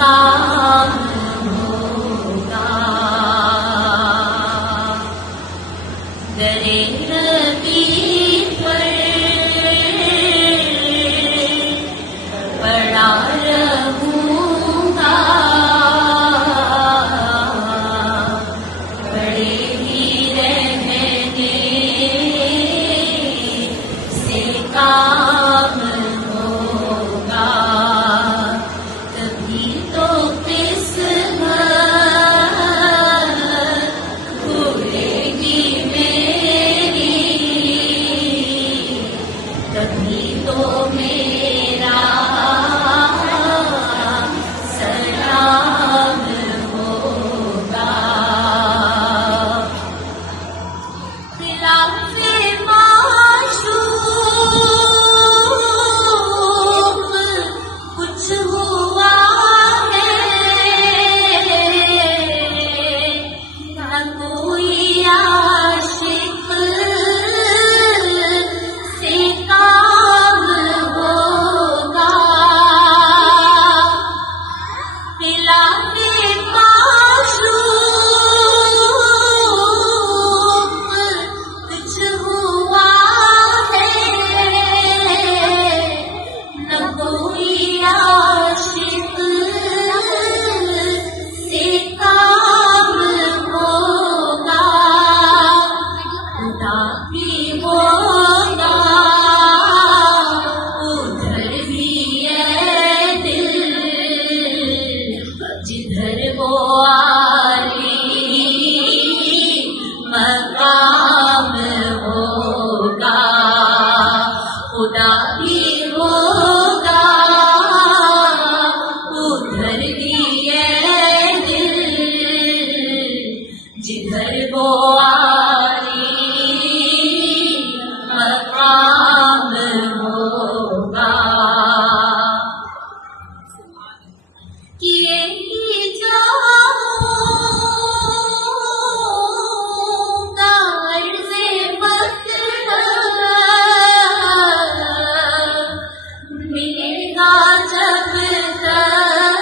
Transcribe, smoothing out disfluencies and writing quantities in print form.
काम होगा। दरे नबी पर पड़ा रहूंगा, बड़े ही रहने से काम होगा। तभी तो किस्मत खुलेगी मेरी, तभी तो मेरा सलाम होगा। खिलाफे माशूक कुछ हुआ है, ना कोई आशिक से काम होगा। खिलाफे माशूक कुछ हुआ है, न कोई आशिक से काम होगा। खुदा भी होगा उधर भी है दिल, जिधर वो आली मकाम होगा। खुदा